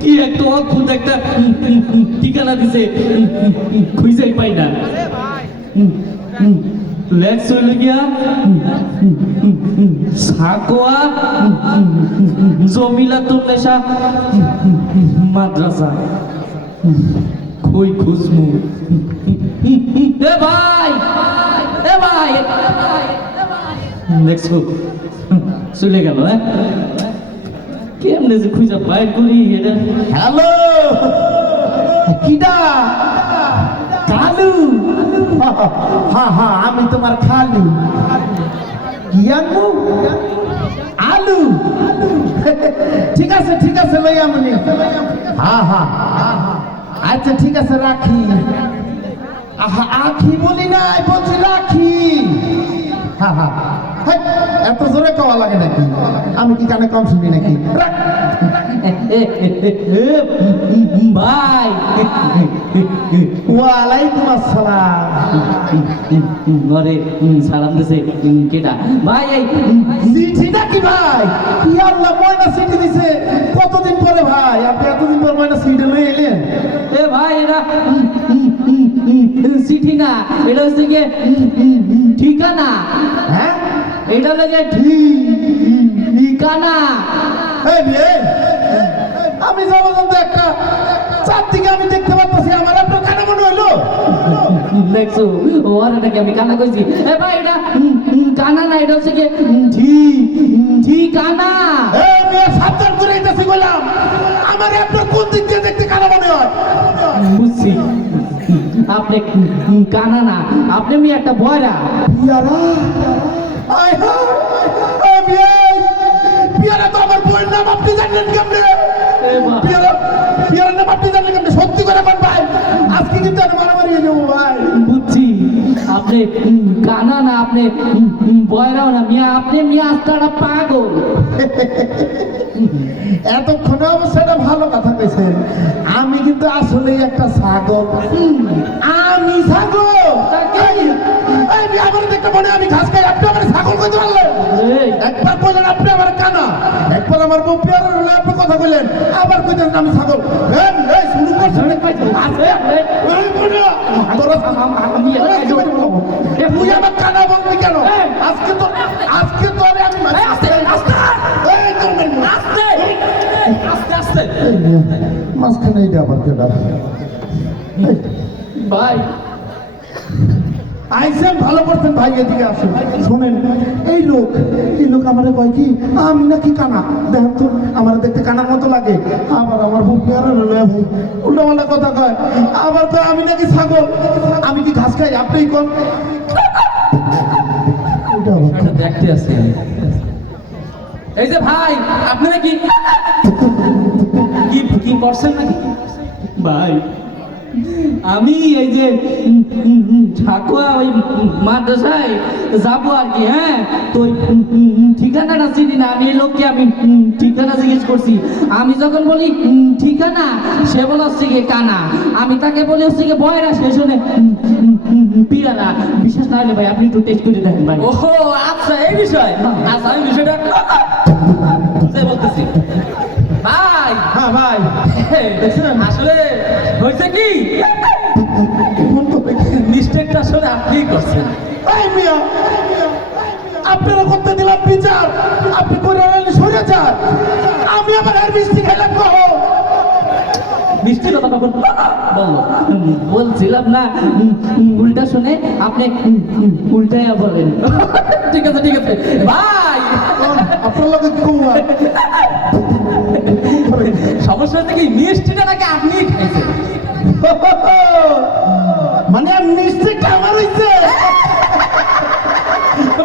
কি একটা অদ্ভুত একটা ঠিকানা দিছে খুঁজেই পাই না লেক্স হইল গিয়া সাকোয়া জমিলা তুন্নেশা মাদ্রাসা কই খুঁজমু এ ভাই এ ভাই দেখছ চলে গেল হ্যাঁ কেমনে যে খুঁজা বাইর করি এটা? হ্যালো! কিডা? কালু? হ্যাঁ হ্যাঁ আমি তোমার খালু। আনব আলু। ঠিক আছে ঠিক আছে লই আমনি হা হা। আচ্ছা ঠিক আছে রাখি। আহা আখি বলি নাই বলছি রাখি। হ্যাঁ হেই, এত জোরে কওয়া লাগে নাকি? আমি কি কানে কম শুনি নাকি? ভাই। ওয়ালাইকুম আসসালাম। ঘরে সালাম দিছে কেটা? ভাই এই চিঠি নাকি ভাই? কি আল্লাহ ময়না চিঠি দিছে? কতদিন পরে ভাই? আপনি এতদিন পর ময়না চিঠি লয়ে এলেন? এ ভাই এটা চিঠি না। এটা হচ্ছে গিয়ে ঠিকানা। হ্যাঁ? এটা লাগে ঠিকানা আমি জবরদস্ত একটা চারদিকে আমি দেখতে পাচ্ছি আমার আপনার কানে মনে হইল। দেখছ ওর এটাকে আমি কানা কইছি। এ ভাই এটা কানা না এটা হচ্ছে ঠিকানা এই মেয়ে সাবধান করে দিতেছি বললাম আমার আপনার কোন দিক দিয়ে দেখতে কানে মনে হয়? বুঝছি। আপনি কানা না আপনি আমি একটা বয়রা? পিয়ারা তো আমার বইয়ের নাম আপনি জানলেন কেমনে? এ বাবা। পিয়ারা পিয়ারার নাম আপনি জানলেন কেমনে? সত্যি করে বল ভাই আজকে কিন্তু আমি মারামারি হয়ে যাব ভাই। বুঝছি। আপনি কানা না আপনি বয়রাও না মিয়া আপনি মিয়া আস্তাটা পাগল। এতক্ষণে অবস্থাটা ভালো কথা কইছেন। আমি কিন্তু আসলেই একটা ছাগল। আমি ছাগল? আমার দেখতে মনে আমি ঘাস খাই কইতে পারলেন একবার আপনি আমার কানা। একবার আমার বউ পেয়ারা হলে আপনি কথা বললেন আবার কইতেন আমি ছাগল। এই, শুরু করছেন? তুই আমার কানা বলবি কেন? আজকে তো আজকে তো আরে আমি আস্তে, আস্তে। আস্তে আস্তে আস্তে। মাঝখানে এইটা আবার কেডা ভাই আইসেন ভালো করছেন ভাই এদিকে আসেন। শোনেন এই লোক এই লোক আমারে কয় কি আমি নাকি কানা। দেখেন তো আমার দেখতে কানার মতো লাগে। আবার আমার বুক পেয়ারা রইল ভাই? উল্টা পাল্টা কথা কয়। আবার তো আমি নাকি ছাগল। আমি কি ঘাস খাই? আপনি কন। দেখতে আছে এই যে ভাই আপনারা কি কি কি করছেন নাকি? ভাই আমি এই যে ঠাকুয়া ওই মাদ্রাসায় যাব আর কি হ্যাঁ? তো ঠিকানাটা চিনি না। আমি এই লোককে আমি ঠিকানা জিজ্ঞেস করছি। আমি যখন বলি ঠিকানা সে বলে হচ্ছে গিয়ে কানা। আমি তাকে বলি হচ্ছে গিয়ে বয়রা সে শুনে পিয়ারা বিশেষ না হলে ভাই আপনি একটু টেস্ট করে দেখেন ভাই। ওহো আচ্ছা এই বিষয়। আচ্ছা আমি বিষয়টা কি মিস্টেকটা আসলে আপনি করছেন। এই মিয়া আপনারা করতে দিলাম বিচার। আপনি করে সরে যান আমি আবার আর মিষ্টি খাইলাম কহ মিষ্টি কথা তখন বলল। বলছিলাম না উল্টা শুনে আপনি উল্টাইয়া বলেন। ঠিক আছে ঠিক আছে। ভাই আপনার লোকে সমস্যা হচ্ছে কি মিষ্টিটা নাকি আপনি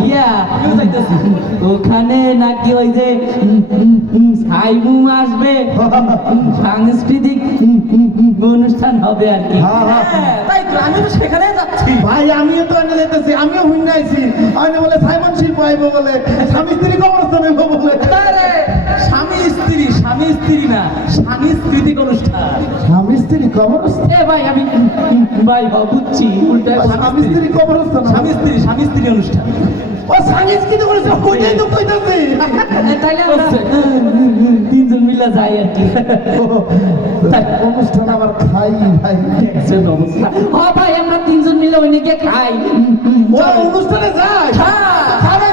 ভাইয়া ওখানে নাকি ওই যে উম, উম, উম, সাইমু আসবে। সাংস্কৃতিক অনুষ্ঠান হবে আর কি। হ্যাঁ হ্যাঁ। হ্যাঁ তাই তো আমি তো সেখানে যাচ্ছি। ভাই আমিও তো এনে যেতেছি আমিও হুইন আইছি আমি বলে সাইমন শিল্প আইবো বলে স্বামী স্ত্রী কবরস্থান বলে। স্বামী স্ত্রী। স্বামী স্ত্রী না সাংস্কৃতিক অনুষ্ঠান স্বামী স্ত্রী কবরস্থান এ ভাই আমি ভাই হ, বুঝছি উল্টায় স্বামী স্ত্রী কবরস্থান স্বামী স্ত্রী স্বামী স্ত্রী অনুষ্ঠান। ও সাংস্কৃতিক করেছে ওইটাই তো কইতাছি? তাইলে তিনজন মিলে যাই আর কি। অনুষ্ঠান আবার খাই ভাই। দেখছেন অবস্থা। হ ভাই আমরা তিনজন মিলে ওইদিকে খাই। ও অনুষ্ঠানে যায় হ্যাঁ। খাবার